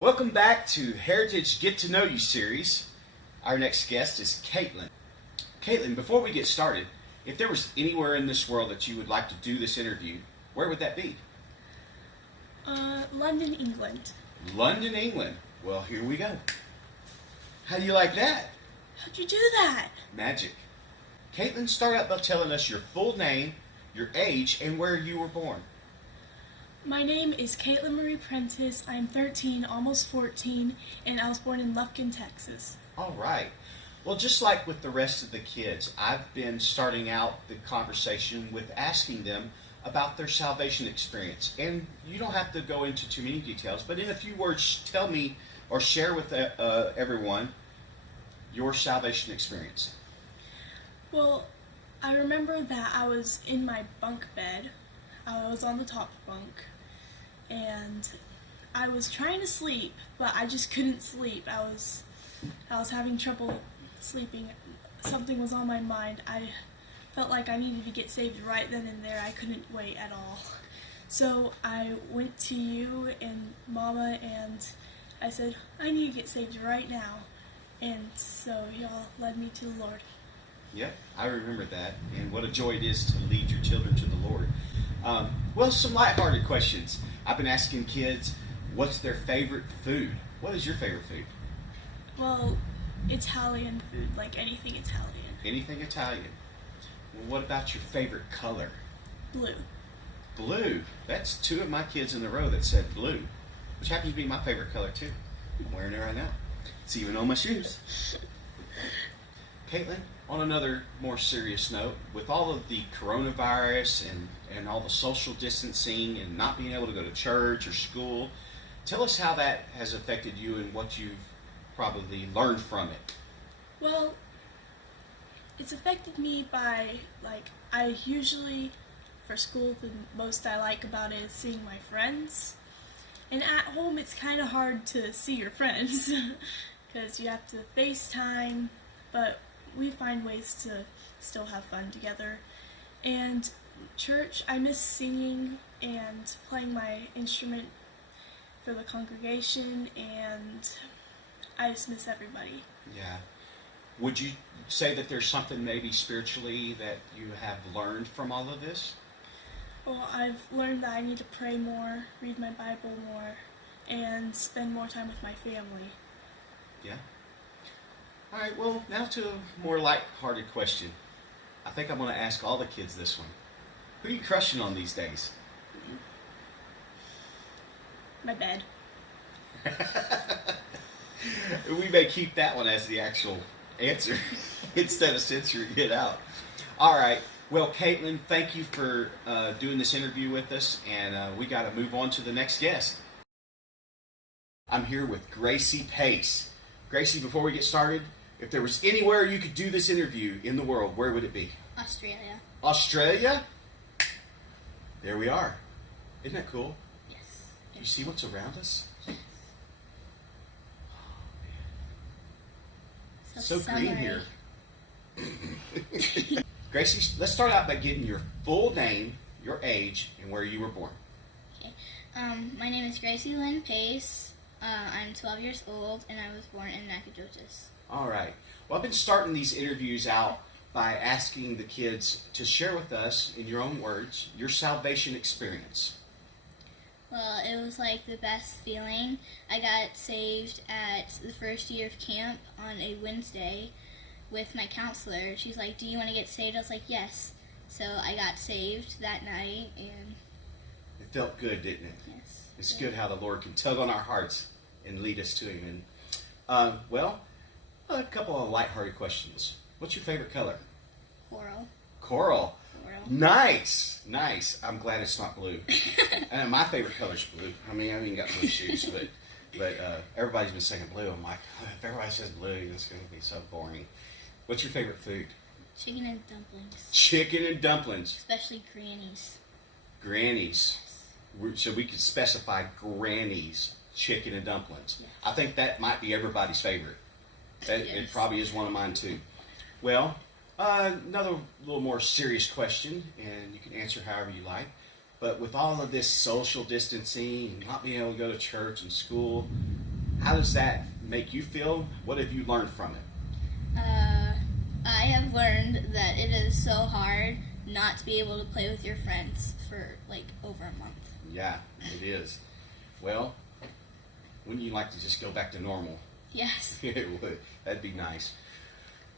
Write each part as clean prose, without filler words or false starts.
Welcome back to Heritage Get to Know You series. Our next guest is Caitlyn. Caitlyn, before we get started, if there was anywhere in this world that you would like to do this interview, where would that be? London, England. London, England. Well, here we go. How do you like that? How'd you do that? Magic. Caitlyn, start out by telling us your full name, your age, and where you were born. My name is Caitlyn Marie Prentice. I'm 13, almost 14, and I was born in Lufkin, Texas. All right. Well, just like with the rest of the kids, I've been starting out the conversation with asking them about their salvation experience. And you don't have to go into too many details, but in a few words, tell me or share with everyone your salvation experience. Well, I remember that I was in my bunk bed. I was on the top bunk, and I was trying to sleep, but I just couldn't sleep. I was having trouble sleeping. Something was on my mind. I felt like I needed to get saved right then and there. I couldn't wait at all. So I went to you and Mama, and I said, I need to get saved right now. And so y'all led me to the Lord. Yep, I remember that, and what a joy it is to lead your children to the Lord. Well, some lighthearted questions. I've been asking kids, what's their favorite food? What is your favorite food? Well, Italian food, like anything Italian. Anything Italian. Well, what about your favorite color? Blue. Blue. That's two of my kids in a row that said blue, which happens to be my favorite color too. I'm wearing it right now. It's even on my shoes. Caitlyn, on another more serious note, with all of the coronavirus and all the social distancing and not being able to go to church or school, tell us how that has affected you and what you've probably learned from it. Well, it's affected me by, I usually, for school, the most I like about it is seeing my friends. And at home, it's kind of hard to see your friends because you have to FaceTime, but we find ways to still have fun together. And church, I miss singing and playing my instrument for the congregation, and I just miss everybody. Yeah. Would you say that there's something maybe spiritually that you have learned from all of this? Well, I've learned that I need to pray more, read my Bible more, and spend more time with my family. Yeah. All right, well, now to a more light-hearted question. I think I'm going to ask all the kids this one. Who are you crushing on these days? My bed. We may keep that one as the actual answer instead of censoring it out. All right. Well, Caitlyn, thank you for doing this interview with us, and we got to move on to the next guest. I'm here with Gracie Pace. Gracie, before we get started, if there was anywhere you could do this interview in the world, where would it be? Australia. Australia? There we are. Isn't that cool? Yes. You see what's around us? So green here. Gracie, let's start out by getting your full name, your age, and where you were born. Okay. My name is Gracie Lynn Pace. I'm 12 years old, and I was born in Nacogdoches. All right. Well, I've been starting these interviews out by asking the kids to share with us, in your own words, your salvation experience. Well, it was like the best feeling. I got saved at the first year of camp on a Wednesday with my counselor. She's like, do you want to get saved? I was like, yes. So I got saved that night, and It felt good, didn't it? yes. It's good how the Lord can tug on our hearts and lead us to Him. And well, a couple of lighthearted questions. What's your favorite color? Coral. Coral. Coral. Nice, nice. I'm glad it's not blue. And my favorite color's blue. I mean, I haven't even got blue shoes, but everybody's been saying blue. I'm like, if everybody says blue, it's going to be so boring. What's your favorite food? Chicken and dumplings. Chicken and dumplings. Especially Granny's. Granny's. So we could specify Granny's chicken and dumplings. Yes. I think that might be everybody's favorite. It Yes. probably is one of mine too. Well, another little more serious question, and you can answer however you like. But with all of this social distancing and not being able to go to church and school, How does that make you feel? What have you learned from it? I have learned that it is so hard not to be able to play with your friends for like over a month. Yeah, it is. Well, wouldn't you like to just go back to normal? Yes. It would. That'd be nice.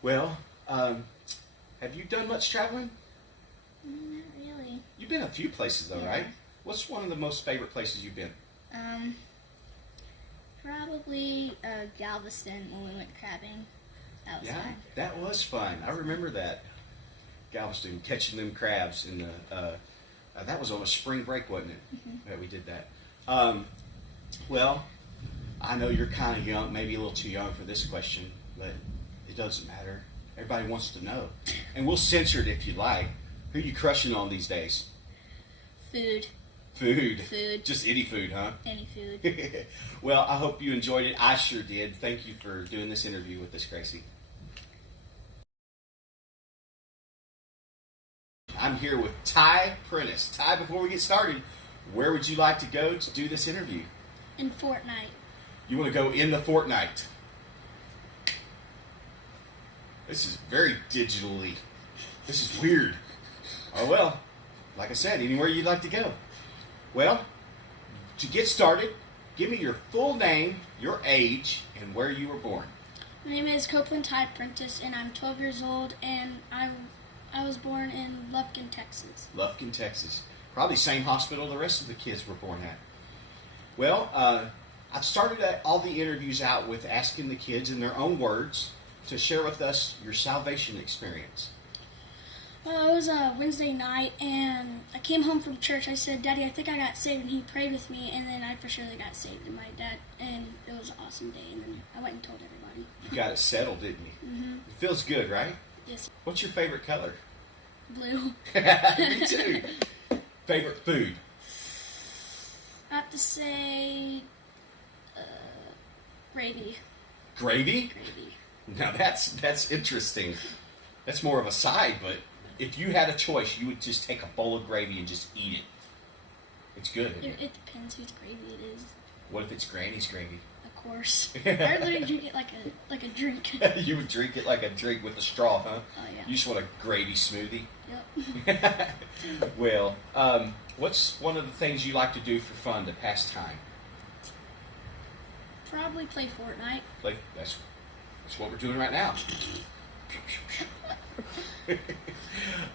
Well, have you done much traveling? Not really. You've been a few places though, Yeah. right? What's one of the most favorite places you've been? Probably Galveston when we went crabbing. That was Yeah, fun. that was fun. I remember that. Galveston, catching them crabs in the. That was on a spring break, wasn't it? Mm-hmm. That we did that. Well, I know you're kind of young, maybe a little too young for this question, but it doesn't matter. Everybody wants to know, and we'll censor it if you like. Who are you crushing on these days? Food. Food. Food. Just any food, huh? Any food. Well, I hope you enjoyed it. I sure did. Thank you for doing this interview with us, Gracie. I'm here with Ty Prentice. Ty, before we get started, where would you like to go to do this interview? In Fortnite. You want to go in the Fortnite. This is very digitally. This is weird. Oh well, like I said, anywhere you'd like to go. Well, to get started, give me your full name, your age, and where you were born. My name is Copeland Ty Prentice, and I'm 12 years old, and I was born in Lufkin, Texas. Lufkin, Texas. Probably same hospital the rest of the kids were born at. Well, I started all the interviews out with asking the kids in their own words to share with us your salvation experience. Well, it was a Wednesday night, and I came home from church. I said, "Daddy, I think I got saved," and he prayed with me, and then I for sure got saved. And it was an awesome day. And then I went and told everybody. You got it settled, didn't you? Mm-hmm. It feels good, right? Yes. What's your favorite color? Blue. Me too. Favorite food? I have to say, gravy. Gravy? Gravy. Now that's interesting. That's more of a side, but if you had a choice, you would just take a bowl of gravy and just eat it. It's good, isn't it? It depends whose gravy it is. What if it's Granny's gravy? Of course. I literally drink it like a drink. You would drink it like a drink with a straw, huh? Oh yeah. You just want a gravy smoothie? Yep. Well, what's one of the things you like to do for fun to pass time? Probably play Fortnite. Like that's what we're doing right now.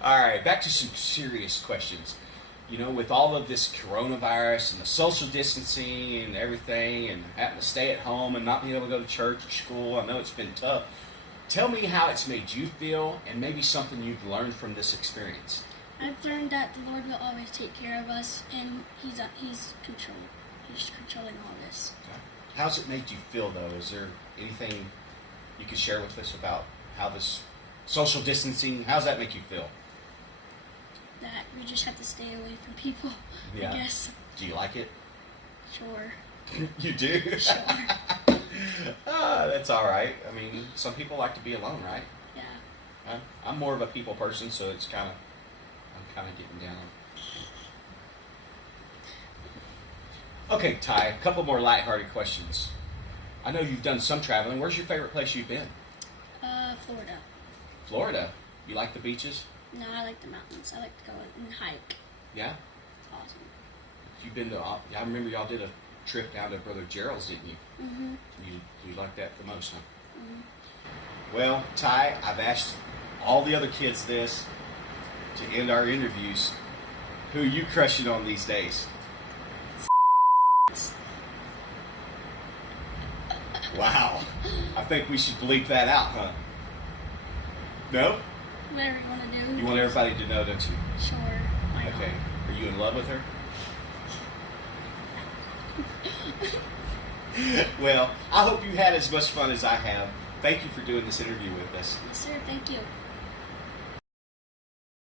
All right, back to some serious questions. You know, with all of this coronavirus and the social distancing and everything, and having to stay at home and not being able to go to church or school, I know it's been tough. Tell me how it's made you feel, and maybe something you've learned from this experience. I've learned that the Lord will always take care of us, and He's controlling all this. How's it made you feel, though? Is there anything you could share with us about how this social distancing, how's that make you feel? That we just have to stay away from people. Yeah. I guess. Do you like it? Sure. You do? Sure. That's all right. I mean, some people like to be alone, right? Yeah. I'm more of a people person, so I'm kind of getting down. Okay, Ty, a couple more lighthearted questions. I know you've done some traveling. Where's your favorite place you've been? Florida. Florida. You like the beaches? No, I like the mountains. I like to go and hike. Yeah? It's awesome. You've been to, I remember y'all did a trip down to Brother Gerald's, didn't you? Mm-hmm. You like that the most, huh? Mm-hmm. Well, Ty, I've asked all the other kids this to end our interviews. Who are you crushing on these days? Wow. I think we should bleep that out, huh? No? Whatever you want to do. You want everybody to know, don't you? Sure. Why not? Okay. Are you in love with her? Well, I hope you had as much fun as I have. Thank you for doing this interview with us. Yes, sir. Thank you.